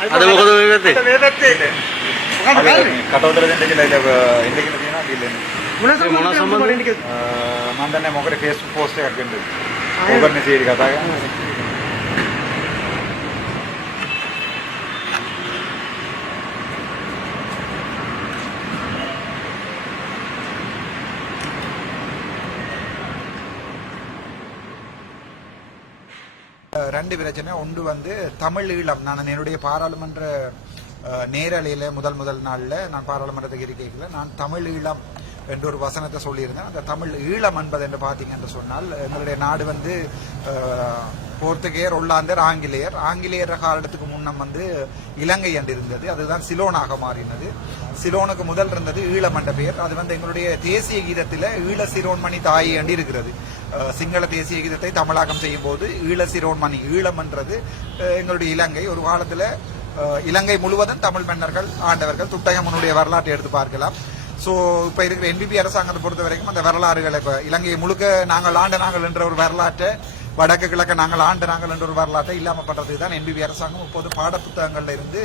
අද මොකද මේ පැත්තේ? මේ පැත්තේ ඉන්නේ. මොකද කරන්නේ? කටවතර දෙන්න කියලා ඉතින් එන්න කියලා කියනවා කියලා. මොන සම්බන්ධ මොන සම්බන්ධ මම දන්නේ මොකට Facebook post එකක් වෙන්නේ. ඕකනේ සීරි කතා කරන්නේ. ரெண்டு பிரச்சனை ஒன்று வந்து தமிழ் ஈழம். நான் என்னுடைய பாராளுமன்ற நேரலையில் முதல் முதல் நாளில் நான் பாராளுமன்றத்துக்கு இருக்கையில் நான் தமிழ் ஈழம் என்ற ஒரு வசனத்தை சொல்லியிருந்தேன். அந்த தமிழ் ஈழம் என்பது என்று பார்த்தீங்க என்று சொன்னால் எங்களுடைய நாடு வந்து போர்த்துகேயர் ஒல்லாந்தர் ஆங்கிலேயர். ஆங்கிலேயர் காலத்துக்கு முன்னம் வந்து இலங்கை என்று இருந்தது. அதுதான் சிலோனாக மாறினது. சிலோனுக்கு முதல் இருந்தது ஈழம் என்ற பெயர். அது வந்து எங்களுடைய தேசிய கீதத்தில் ஈழ சிரோன்மணி தாய் என்று இருக்கிறது. சிங்கள தேசிய கீதத்தை தமிழாக்கம் செய்யும் போது ஈழ சிரோன்மணி ஈழம் என்றது எங்களுடைய இலங்கை. ஒரு காலத்தில் இலங்கை முழுவதும் தமிழ் மன்னர்கள் ஆண்டவர்கள் துட்டகமனுடைய வரலாற்றை எடுத்து பார்க்கலாம். ஸோ இப்போ இருக்கிற என்பிபி அரசாங்கத்தை பொறுத்த வரைக்கும் அந்த வரலாறுகளை இப்போ இலங்கையை முழுக்க நாங்கள் ஆண்ட நாங்கள் என்ற ஒரு வரலாற்றை வடக்கு கிழக்க நாங்கள் ஆண்ட நாங்கள் என்ற ஒரு வரலாற்றை இல்லாமல் பண்றதுக்கு தான் என்பிபி அரசாங்கம் இப்போது பாடப்புத்தகங்கள்ல இருந்து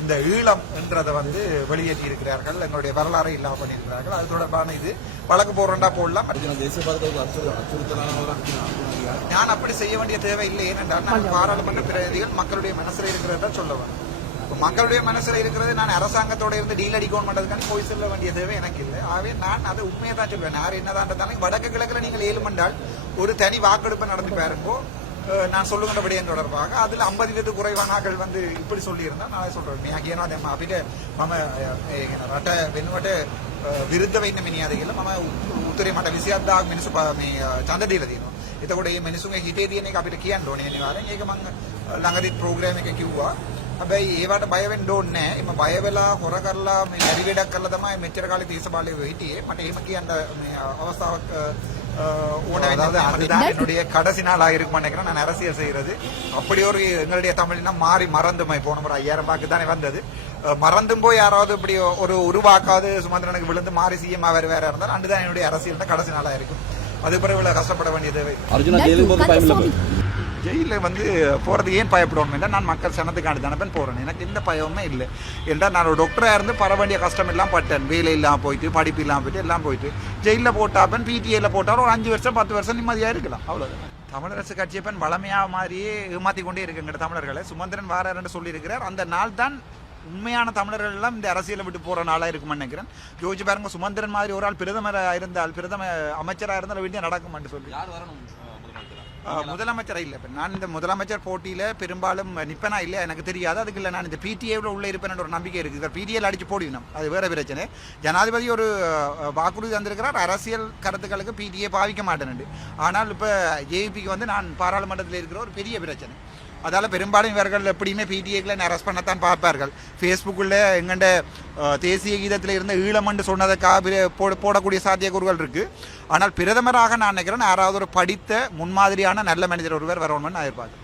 இந்த ஈழம் என்றதை வந்து வெளியேற்றி இருக்கிறார்கள். எங்களுடைய வரலாறை இல்லாமல் பண்ணியிருக்கிறார்கள். அது தொடர்பான இது. வழக்கு போடுறா போடலாம். நான் அப்படி செய்ய வேண்டிய தேவை இல்லை. ஏனென்றால் நான் பாராளுமன்ற பிரதிநிதிகள் மக்களுடைய மனசுல இருக்கிறதா சொல்லுவேன் மக்களுடைய மனசுல இருக்கிறது நான் அரசாங்கத்தோட இருந்து டீல் அடிக்கணும் பண்றதுக்கான போய் சொல்ல வேண்டிய தேவை எனக்கு இல்லை ஆகவே நான் அதை உண்மையை தான் சொல்வேன் யார் என்னதான் வடக்கு கிழக்குல நீங்கள் ஏழு மண்டால் ஒரு தனி வாக்கெடுப்பு நடந்து பாருங்கோ அஹ், நான் சொல்லுகின்ற விடயம் தொடர்பாக அதுல ஐம்பது வீதத்து குறைவானாக்கள் வந்து இப்படி சொல்லியிருந்தா நான் சொல்றேன் මේ කියනවා දැන් අපිට මම ඒ කියන රට වෙනුවට අ, විරුද්ධ වෙන්න මිනිහද කියලා මම උත්තරේ මට 27000 මිනිස්සු ප- මේ අ, ඡන්ද දීලා තියෙනවා. එතකොට මේ මිනිස්සුන්ගේ හිතේ තියෙන එක අපිට කියන්න ඕනේ අනිවාර්යෙන්. ඒක මම ළඟදි ප්‍රෝග්‍රෑම් එකේ කිව්වා. හැබැයි ඒවට බය වෙන්න ඕනේ නැහැ. එම බය වෙලා හොර කරලා මේ වැඩි වැඩක් කරලා තමයි මෙච්චර කාලේ දේශපාලනේ හිටියේ. මට එහෙම කියන්න මේ අවස්ථාවක් අ, அ, ஓன அதாவது அதுதான் என்னுடைய கடைசி நாள் ஆயிருக்கும் நினைக்கிறேன் நான் அரசியல் செய்யறது அப்படி ஒரு எங்களுடைய தமிழினம் மாறி மறந்துமை போன முறை ஐயாயிரம் வாக்கு தானே வந்தது அஹ் மறந்தும் போய் யாராவது இப்படி ஒரு உருவாக்காது சுமந்திரனுக்கு விழுந்து மாறி சிஎம் வேற வேற இருந்தால் அண்டுதான் என்னுடைய அரசியல் தான் கடைசி நாளா இருக்கும் அது பிறகு இவ்வளவு கஷ்டப்பட வேண்டிய தேவை ஜெயிலில் வந்து போகிறதுக்கு ஏன் பயப்படணும் என்றால் நான் மக்கள் சனத்துக்கான தானே போகிறேன் எனக்கு எந்த பயமுமே இல்லை. என்றால் நான் ஒரு டாக்டராக இருந்து பர வேண்டிய கஷ்டம் எல்லாம் பட்டேன். வேலை இல்லாமல் போயிட்டு படிப்பு இல்லாமல் போயிட்டு எல்லாம் போயிட்டு. ஜெயிலில் போட்டாப்பன் பிடிஐயில் போட்டாலும் ஒரு அஞ்சு வருஷம் பத்து வருஷம் நிம்மதியாக இருக்கலாம். அவ்வளோதான் தமிழரசு கட்சியை பெண் வளமையாக மாதிரியே ஏமாற்றி கொண்டே இருக்குங்கிற தமிழர்களை. சுமந்திரன் வாராருன்னு சொல்லியிருக்கிறார். அந்த நாள் தான் உண்மையான தமிழர்கள் எல்லாம் இந்த அரசியலை விட்டு போகிற நாளாக இருக்கும்னு நினைக்கிறேன். யோசிச்சு பாருங்க சுமந்திரன் மாதிரி ஒரு ஆள் பிரதமராக இருந்தால் பிரதம அமைச்சராக இருந்தால் வீட்டில் நடக்கும்னு சொல்லி யார் வரணும் முதலமைச்சர் இல்லை. இப்போ நான் இந்த முதலமைச்சர் போட்டியில் பெரும்பாலும் நிற்பனா இல்லை எனக்கு தெரியாது. அதுக்கு இல்லை நான் இந்த பிடிஏவில் உள்ளே இருப்பேன் ஒரு நம்பிக்கை இருக்குது. இவர் பிடிஏல அடிச்சு போடினோம் அது வேறு பிரச்சனை. ஜனாதிபதி ஒரு வாக்குறுதி தந்திருக்கிறார். அரசியல் கருத்துக்களுக்கு பிடிஏ பாவிக்க மாட்டேன்னு ஆனால் இப்போ ஜேபிக்கு வந்து நான் பாராளுமன்றத்தில் இருக்கிற ஒரு பெரிய பிரச்சனை. அதால் பெரும்பாலும் இவர்கள் எப்படியுமே பிடிஏக்களை அரெஸ்ட் பண்ணத்தான் பார்ப்பார்கள். ஃபேஸ்புக்கில் எங்கண்ட தேசிய கீதத்தில் இருந்த ஈழமண்டு சொன்னதுக்காக போட போடக்கூடிய சாத்தியக்கூறுகள் இருக்குது ஆனால் பிரதமராக நான் நினைக்கிறேன் யாராவது ஒரு படித்த முன்மாதிரியான நல்ல மனிதர் ஒருவர் வரணும்னு நான் எதிர்பார்க்குறேன்.